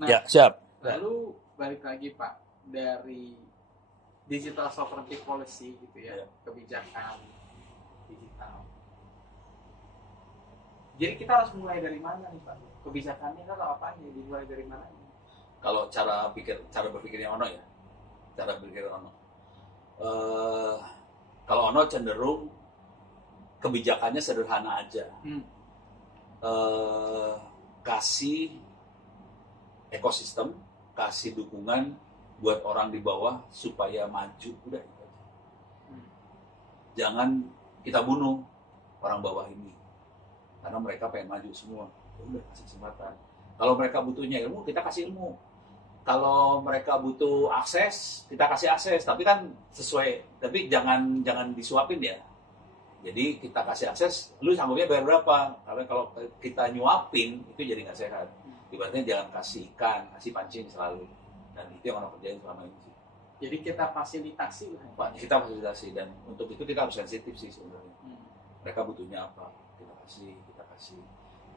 Nah, Ya, siap. lalu balik lagi Pak, dari digital sovereignty policy gitu ya, kebijakan digital. Jadi kita harus mulai dari mana nih Pak? Kebijakannya kan apa aja, dimulai dari mana? Kalau cara berpikirnya Ono ya, cara berpikir Ono. Kalau Ono cenderung kebijakannya sederhana aja. Kasih ekosistem, kasih dukungan buat orang di bawah supaya maju, udah itu aja. Jangan kita bunuh orang bawah ini karena mereka pengen maju semua. Udah kasih kesempatan. Kalau mereka butuhnya ilmu, kita kasih ilmu. Kalau mereka butuh akses, kita kasih akses. Tapi kan sesuai, tapi jangan disuapin ya. Jadi kita kasih akses, lu sanggupnya bayar berapa? Karena kalau kita nyuapin itu jadi nggak sehat. Ibaratnya jangan kasih ikan, kasih pancing selalu. Dan itu yang orang kerjain selama ini sih. Jadi kita fasilitasi. Kita fasilitasi, dan untuk itu kita harus sensitif sih sebenarnya. Mereka butuhnya apa? Kita kasih.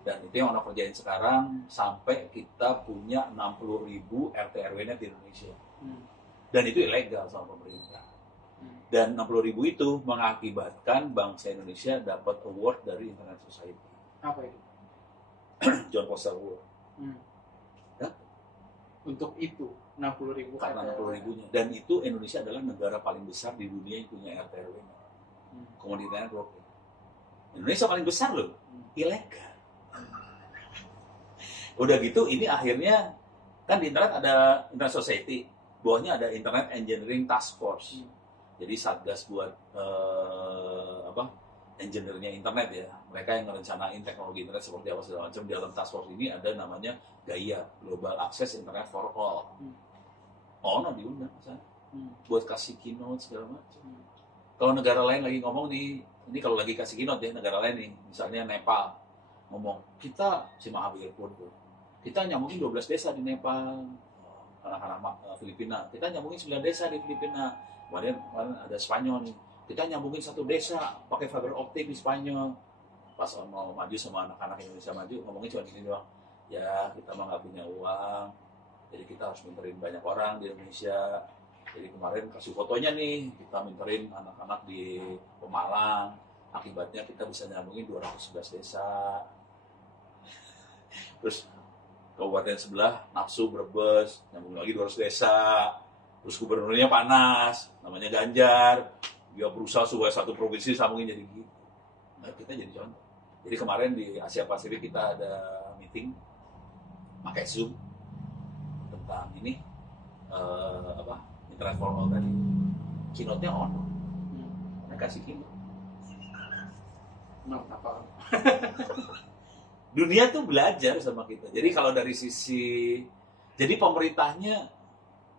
Dan itu yang orang kerjain sekarang sampai kita punya 60.000 RT RW-nya di Indonesia. Dan itu ilegal sama pemerintah. Dan 60.000 itu mengakibatkan bangsa Indonesia dapat award dari Internet Society. Apa itu? John Foster Award. Ya? Untuk itu 60.000 karena 60.000-nya. Dan itu Indonesia adalah negara paling besar di dunia yang punya RT RW-nya. Komunitas network. Indonesia paling besar loh. Ilegal. Udah gitu, ini akhirnya kan di internet ada Internet Society, bawahnya ada Internet Engineering Task Force. Jadi satgas buat engineer-nya internet ya. Mereka yang merencanain teknologi internet seperti apa segala macam. Di dalam task force ini ada namanya GAIA, Global Access Internet for All. Ono diundang sana. Buat kasih keynote segala macam. Kalau negara lain lagi ngomong nih, ini kalau lagi kasih keynote ya, negara lain nih, misalnya Nepal ngomong, kita si Mahavir pun tuh, kita nyambungin 12 desa di Nepal, anak-anak Filipina, kita nyambungin 9 desa di Filipina. Kemarin ada Spanyol nih, kita nyambungin 1 desa pakai fiber optik di Spanyol. Pas mau maju sama anak-anak Indonesia maju, ngomongin cuma gini doang, ya kita mah nggak punya uang, jadi kita harus minterin banyak orang di Indonesia. Jadi kemarin kasih fotonya nih, kita minterin anak-anak di Pemalang, akibatnya kita bisa nyambungin 211 desa. Terus kabupaten sebelah nafsu Brebes, nyambung lagi 200 desa. Terus gubernurnya panas, namanya Ganjar, dia berusaha supaya satu provinsi sambungin jadi gitu. Nah, kita jadi contoh. Jadi kemarin di Asia Pasifik kita ada meeting pakai Zoom tentang ini internet for all tadi. Keynote-nya Ono. Mereka kasih keynote. Apa? Dunia tuh belajar sama kita. Jadi kalau dari sisi, jadi pemerintahnya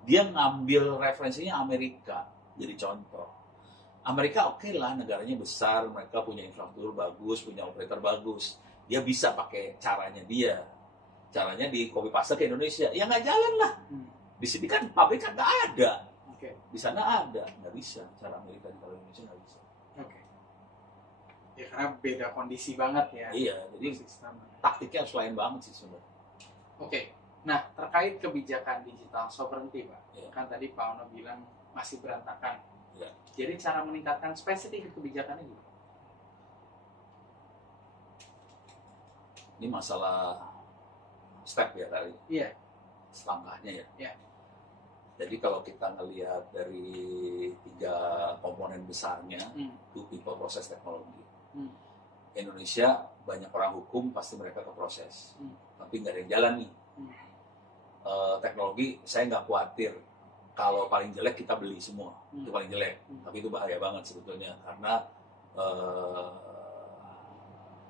dia ngambil referensinya Amerika jadi contoh. Amerika oke lah, negaranya besar, mereka punya infrastruktur bagus, punya operator bagus, dia bisa pakai caranya dia. Caranya di copy paste ke Indonesia, ya nggak jalan lah. Di sini kan pabrik kan nggak ada, di sana ada, nggak bisa. Cara Amerika di Indonesia nggak bisa. Ya karena beda kondisi banget ya. Iya, jadi taktiknya harus lain banget sih sebenarnya. Nah, terkait kebijakan digital sovereignty, Pak. Kan tadi Pak Ono bilang masih berantakan. Jadi cara meningkatkan spesifik kebijakannya gitu. Ini masalah step ya kali. Iya. Langkahnya ya. Iya. Jadi kalau kita ngelihat dari 3 komponen besarnya, itu people, proses, teknologi. Indonesia banyak orang hukum, pasti mereka ke proses. Tapi nggak ada yang jalan nih. Teknologi, saya nggak khawatir. Kalau paling jelek kita beli semua, itu paling jelek. Tapi itu bahaya banget sebetulnya, karena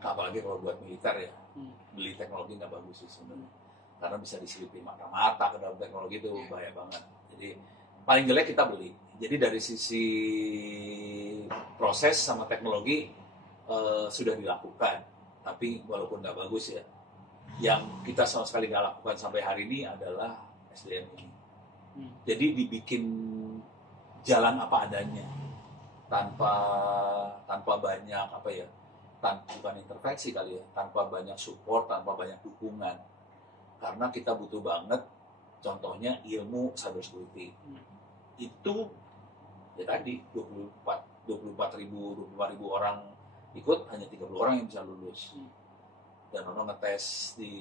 apalagi kalau buat militer ya, beli teknologi nggak bagus sih sebenarnya. Karena bisa diselipin mata-mata ke dalam teknologi, itu bahaya banget. Jadi paling jelek kita beli. Jadi dari sisi proses sama teknologi sudah dilakukan, tapi walaupun nggak bagus ya, yang kita sama sekali nggak lakukan sampai hari ini adalah SDM ini. Jadi dibikin jalan apa adanya, tanpa banyak bukan intervensi kali ya, tanpa banyak support, tanpa banyak dukungan. karena kita butuh banget. Contohnya ilmu cyber security. Itu ya tadi 24 ribu orang ikut, hanya 30 orang yang bisa lulus. Dan orang ngetes di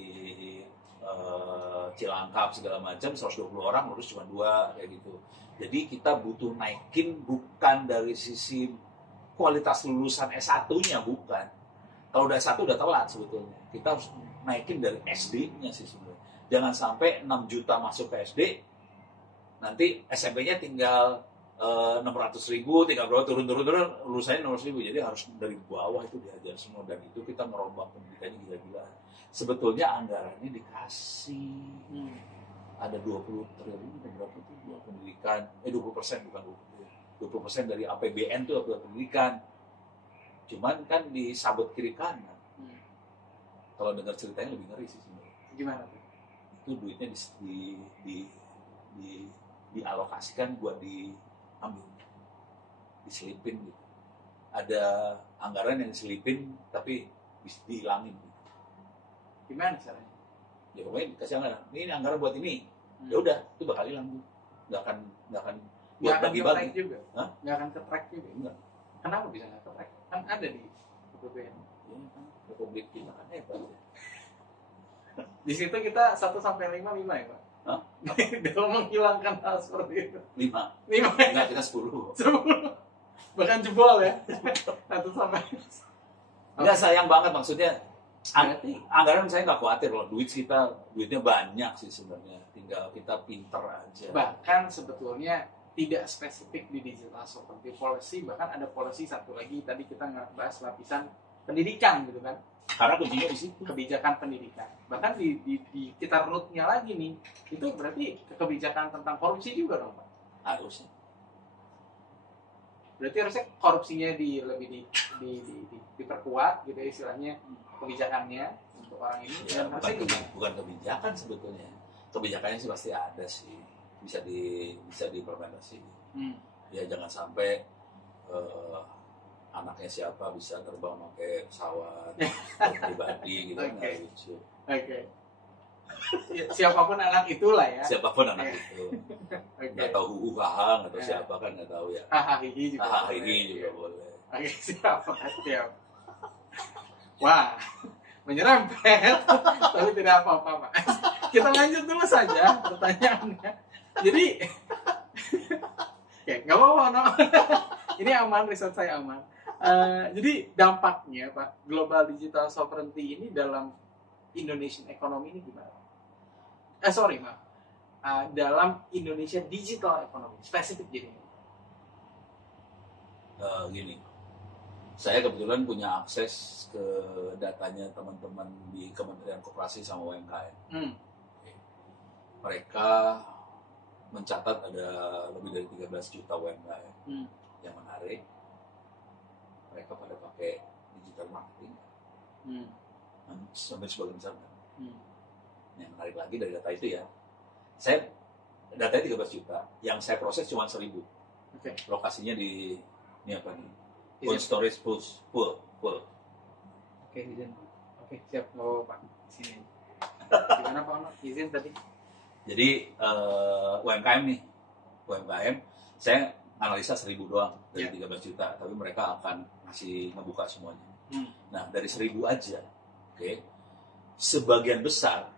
Cilangkap segala macam 120 orang lulus cuma 2 kayak gitu. Jadi kita butuh naikin bukan dari sisi kualitas lulusan S1-nya, bukan. Kalau udah S1 udah telat sebetulnya. Kita harus naikin dari SD-nya sih sebenarnya. Jangan sampai 6 juta masuk ke SD, nanti SMP-nya tinggal 600.000, tinggal turun, lulusannya 600.000. Jadi harus dari bawah itu diajar semua, dan itu kita merombak pendidikannya gila-gilaan. Sebetulnya anggarannya dikasih ada 20 triliun berapa itu buat pendidikan, 20% bukan 20% dari APBN itu buat pendidikan. Cuman kan disabet kiri kanan. Kalau dengar ceritanya lebih ngeri sih sebenarnya. Gimana? Itu duitnya dialokasikan buat diambil, diselipin gitu. Ada anggaran yang diselipin tapi dihilangin gitu. Gimana caranya? Ya pokoknya dikasih anggaran, ini anggaran buat ini. Ya udah, itu bakal hilang tuh. Nggak akan buat bagi-bagi juga. Nggak akan ke-track juga. Enggak. Kenapa bisa nggak ke-track? Kan ada di APBN. Ya kan, Republik kita kan hebat ya. Di situ kita 1 sampai 5 ya, Pak? Hah? Dalam menghilangkan hal seperti itu. 5. 5 ya? Enggak, kita 10. 10. Bahkan jebol ya. 1 sampai. Enggak, sayang banget maksudnya. Anggaran saya nggak khawatir loh, duitnya banyak sih sebenarnya, tinggal kita pinter aja. Bahkan sebetulnya tidak spesifik di digital sovereignty policy, bahkan ada policy satu lagi tadi kita ngebahas lapisan pendidikan gitu kan. Karena kuncinya di situ. Kebijakan pendidikan. Bahkan di kita rootnya lagi nih, itu berarti kebijakan tentang korupsi juga dong, Pak? Harusnya. Berarti harusnya korupsinya lebih diperkuat gitu istilahnya, kebijakannya untuk orang ini. Ya, bukan kebijakan sebetulnya. Kebijakannya sih pasti ada sih, bisa diimplementasi. Ya jangan sampai anaknya siapa bisa terbang pakai pesawat pribadi gitu. Nggak lucu. Oke. Siapapun anak itulah ya. Siapapun anak itu. Nggak tahu haha, nggak tahu siapa kan nggak tahu ya. Hahihi juga boleh. Oke, siap. Wah, menyerempet, tapi tidak apa-apa, Pak. Kita lanjut dulu saja pertanyaannya. Jadi, oke, nggak apa-apa, no. Ini aman, riset saya aman. Jadi dampaknya, Pak, global digital sovereignty ini dalam Indonesian economy ini gimana? Dalam Indonesia digital economy, spesifik jadi. Gini, saya kebetulan punya akses ke datanya teman-teman di Kementerian Koperasi sama UMKM. Mereka mencatat ada lebih dari 13 juta UMKM. Yang menarik, mereka pada pakai digital marketing. Sampai sebagian besar kan. Yang menarik lagi dari data itu ya, datanya 13 juta, yang saya proses cuma 1.000. Lokasinya di ini apa nih? Cold storage pool. Oke, izin. Oke, siap. Oh, Pak. Sini. Gimana Pak Ono? Izin tadi. Jadi UMKM, saya analisa 1.000 doang dari 13 juta, tapi mereka akan masih ngebuka semuanya. Nah, dari 1.000 aja, sebagian besar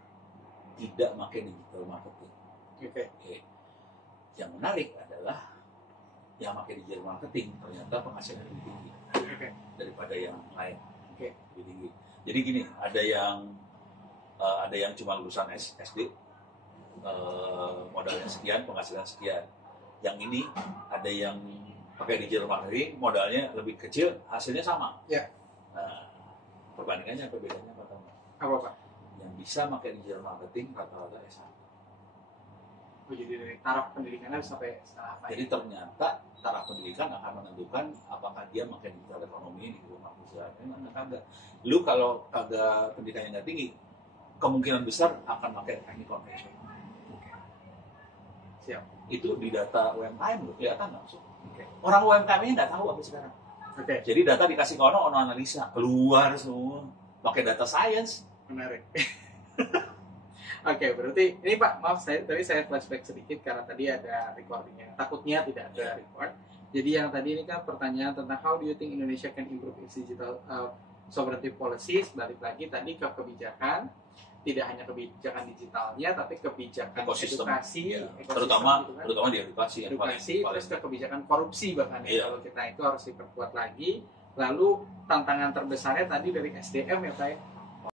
tidak pakai digital marketing. Yang menarik adalah yang pakai digital marketing ternyata penghasilan lebih tinggi daripada yang lain. Lebih tinggi. Jadi gini, ada yang cuma lulusan SD, modalnya sekian, penghasilan sekian. Yang ini ada yang pakai digital marketing, modalnya lebih kecil, hasilnya sama. Nah, perbandingannya apa bedanya apa Pak? Yang bisa pakai digital marketing rata-rata S1. Jadi dari taraf pendidikannya sampai apa? Jadi ternyata taraf pendidikan akan menentukan apakah dia pakai digital ekonomi di rumah usaha. Kagak. Lu kalau kagak pendidikannya nggak tinggi, kemungkinan besar akan pakai teknik konvensional. Siap. Itu di data UMKM loh, kelihatan langsung. Orang UMKM-nya nggak tahu apa sekarang. Jadi data dikasih ke ono analisa, keluar semua. Pakai data science. Menarik. Oke, berarti ini Pak, maaf tadi saya flashback sedikit karena tadi ada recordingnya. Takutnya tidak ada record. Jadi yang tadi ini kan pertanyaan tentang how do you think Indonesia can improve its digital sovereignty policies. Balik lagi tadi ke kebijakan, tidak hanya kebijakan digitalnya, tapi kebijakan ekosistem, edukasi, terutama gitu kan. terutama di edukasi, Terus ke kebijakan korupsi bahkan ya, kalau kita itu harus diperkuat lagi. Lalu tantangan terbesarnya tadi dari SDM ya Pak,